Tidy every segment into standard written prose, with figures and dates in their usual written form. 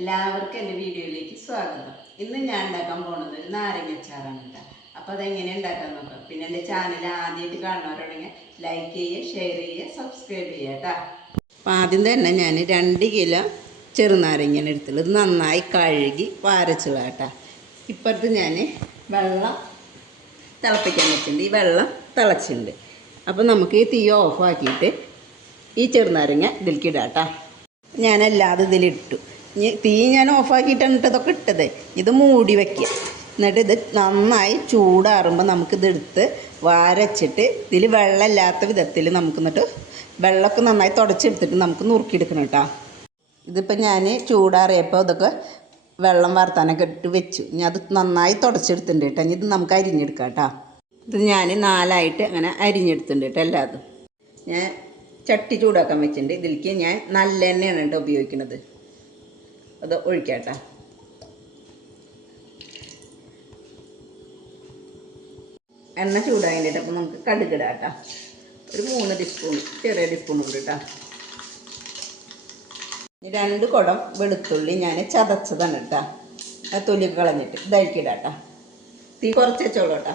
എല്ലാവർക്കും എൻ്റെ വീഡിയോയിലേക്ക് സ്വാഗതം. ഇന്ന് ഞാൻ ഉണ്ടാക്കാൻ പോകുന്നത് ഒരു നാരങ്ങച്ചാറാണ് കേട്ടോ. അപ്പോൾ അതെങ്ങനെ ഉണ്ടാക്കാൻ നോക്കാം. പിന്നെ എൻ്റെ ചാനൽ ആദ്യമായിട്ട് കാണുന്നവരുണ്ടെങ്കിൽ ലൈക്ക് ചെയ്യുക, ഷെയർ ചെയ്യുക, സബ്സ്ക്രൈബ് ചെയ്യുക കേട്ടോ. അപ്പോൾ ആദ്യം തന്നെ ഞാൻ 2 കിലോ ചെറുനാരങ്ങ എടുത്തുള്ളത് നന്നായി കഴുകി വാരച്ചു കേട്ടോ. ഇപ്പുറത്ത് ഞാൻ വെള്ളം തിളപ്പിക്കാൻ വെച്ചിട്ടുണ്ട്. ഈ വെള്ളം തിളച്ചിട്ടുണ്ട്. അപ്പോൾ നമുക്ക് ഈ തീ ഓഫാക്കിയിട്ട് ഈ ചെറുനാരങ്ങ ഇതിലേക്ക് ഇടാം കേട്ടോ. ഞാനല്ലാതെ ഇതിലിട്ടു. തീ ഞാൻ ഓഫാക്കിയിട്ടാണ് ഇതൊക്കെ ഇട്ടത്. ഇത് മൂടി വയ്ക്കുക. എന്നിട്ട് ഇത് നന്നായി ചൂടാറുമ്പോൾ നമുക്കിതെടുത്ത് വാരച്ചിട്ട് ഇതിൽ വെള്ളമില്ലാത്ത വിധത്തിൽ നമുക്ക് എന്നിട്ട് വെള്ളമൊക്കെ നന്നായി തുടച്ചെടുത്തിട്ട് നമുക്ക് നുറുക്കിയെടുക്കണം കേട്ടോ. ഇതിപ്പോൾ ഞാൻ ചൂടാറിയപ്പോൾ ഇതൊക്കെ വെള്ളം വാർത്താനൊക്കെ ഇട്ട് വെച്ചു. ഞാൻ അത് നന്നായി തുടച്ചെടുത്തിട്ടുണ്ട് കേട്ടോ. ഇത് നമുക്ക് അരിഞ്ഞെടുക്കാം കേട്ടോ. ഇത് ഞാൻ 4ആയിട്ട് അങ്ങനെ അരിഞ്ഞെടുത്തിട്ടുണ്ട് കേട്ടോ. എല്ലാതും ഞാൻ ചട്ടി ചൂടാക്കാൻ വെച്ചിട്ടുണ്ട്. ഇതിലേക്ക് ഞാൻ നല്ലെണ്ണയാണ് കേട്ടോ ഉപയോഗിക്കുന്നത്. അത് ഒഴിക്കാട്ടോ. എണ്ണ ചൂടായിട്ട് അപ്പോൾ നമുക്ക് കടുകിടാം കേട്ടോ. ഒരു 3 ടീസ്പൂൺ, ചെറിയ ടീസ്പൂൺ ഉണ്ട് കേട്ടോ. 2 കുടം വെളുത്തുള്ളി ഞാൻ ചതച്ചതാണ് കേട്ടോ. അത് തൊലി കളഞ്ഞിട്ട് ഇതായിരിക്കിടാം കേട്ടോ. തീ കുറച്ച് വെച്ചോളൂ കേട്ടോ.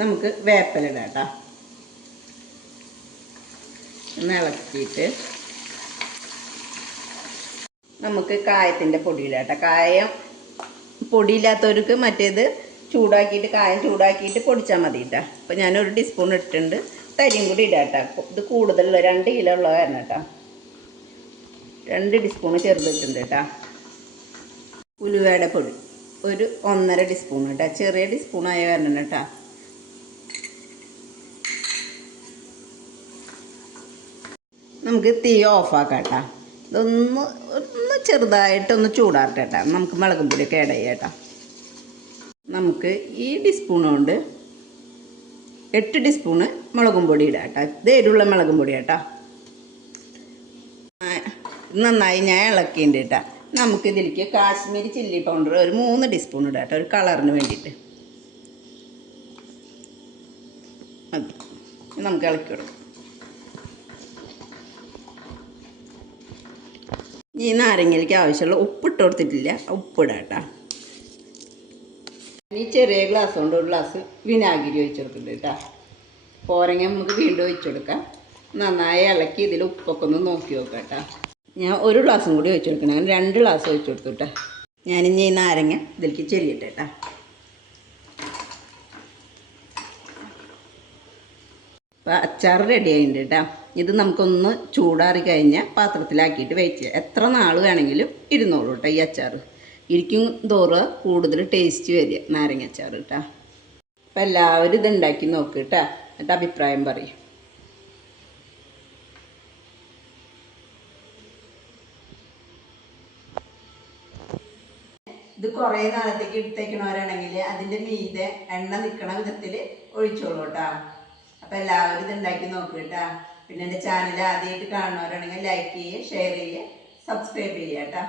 നമുക്ക് വേപ്പിലിടാം കേട്ടോ. ഒന്ന് ഇളക്കിയിട്ട് നമുക്ക് കായത്തിൻ്റെ പൊടിയിടാം കേട്ടോ. കായം പൊടിയില്ലാത്തവർക്ക് മറ്റേത് ചൂടാക്കിയിട്ട് കായം ചൂടാക്കിയിട്ട് പൊടിച്ചാൽ മതി കേട്ടോ. അപ്പോൾ ഞാനൊരു ടീസ്പൂൺ ഇട്ടിട്ടുണ്ട്. തരിയും കൂടി ഇടാം കേട്ടോ. ഇത് കൂടുതലുള്ള 2 കിലോ ഉള്ള കാരണം കേട്ടോ. 2 ടീസ്പൂൺ ചെറുതിട്ടുണ്ട് കേട്ടോ. ഉലുവയുടെ പൊടി ഒരു 1.5 ടീസ്പൂൺ കേട്ടോ. ചെറിയ ടീസ്പൂണായ കാരണം കേട്ടോ. നമുക്ക് തീ ഓഫാക്കാം കേട്ടോ. ഒന്ന് ചെറുതായിട്ടൊന്ന് ചൂടാറട്ടെ കേട്ടോ. നമുക്ക് മുളകും പൊടിയൊക്കെ ആഡ് ചെയ്യാം കേട്ടോ. നമുക്ക് ഈ ടീസ്പൂൺ കൊണ്ട് 8 ടീസ്പൂണ് മുളകും പൊടി ഇടാം കേട്ടോ. ഇത് എരിവുള്ള മുളകും പൊടി കേട്ടോ. നന്നായി ഞാൻ ഇളക്കിയിട്ടുണ്ട് കേട്ടോ. നമുക്കിതിലേക്ക് കാശ്മീരി ചില്ലി പൗഡർ ഒരു 3 ടീസ്പൂൺ ഇടാം കേട്ടോ. ഒരു കളറിന് വേണ്ടിയിട്ട് അത് നമുക്ക് ഇളക്കി കൊടുക്കാം. ഈ നാരങ്ങയിലേക്ക് ആവശ്യമുള്ള ഉപ്പിട്ട് കൊടുത്തിട്ടില്ല, ഉപ്പിടാം കേട്ടോ. ഈ ചെറിയ ഗ്ലാസ് കൊണ്ട് 1 ഗ്ലാസ് വിനാഗിരി ഒഴിച്ച് കൊടുക്കുന്നുണ്ട് കേട്ടോ. പോരെങ്കിൽ നമുക്ക് വീണ്ടും ഒഴിച്ച് കൊടുക്കാം. നന്നായി ഇളക്കി ഇതിൽ ഉപ്പൊക്കെ ഒന്ന് നോക്കി നോക്കാം കേട്ടോ. ഞാൻ 1 ഗ്ലാസും കൂടി ഒഴിച്ച് കൊടുക്കണം. അങ്ങനെ 2 ഗ്ലാസ് ഒഴിച്ച് കൊടുത്തു കേട്ടോ. ഞാനിനി ഈ നാരങ്ങ ഇതിലേക്ക് ചെരിയട്ടെ കേട്ടോ. അപ്പോൾ അച്ചാർ റെഡി ആയിട്ടുണ്ട് കേട്ടോ. ഇത് നമുക്കൊന്ന് ചൂടാറി കഴിഞ്ഞാൽ പാത്രത്തിലാക്കിയിട്ട് വെയിറ്റ് ചെയ്യാം. എത്ര നാൾ വേണമെങ്കിലും ഇരുന്നോളൂ കേട്ടോ. ഈ അച്ചാർ ഇരിക്കും തോറുക കൂടുതൽ ടേസ്റ്റ് വരിക നാരങ്ങ അച്ചാർ കേട്ടോ. അപ്പോൾ എല്ലാവരും ഇത് ഉണ്ടാക്കി നോക്ക് കേട്ടോ. എന്നിട്ട് അഭിപ്രായം പറയും. ഇത് കുറേ നാളത്തേക്ക് എടുത്തേക്കണവരാണെങ്കിൽ അതിൻ്റെ മീതെ എണ്ണ നിൽക്കണ വിധത്തിൽ ഒഴിച്ചോളൂ കേട്ടോ. അപ്പോൾ എല്ലാവരും ഇത് ഉണ്ടാക്കി നോക്കുക കേട്ടോ. പിന്നെ എൻ്റെ ചാനൽ ആദ്യമായിട്ട് കാണുന്നവരാണെങ്കിൽ ലൈക്ക് ചെയ്യുക, ഷെയർ ചെയ്യുക, സബ്സ്ക്രൈബ് ചെയ്യുക കേട്ടോ.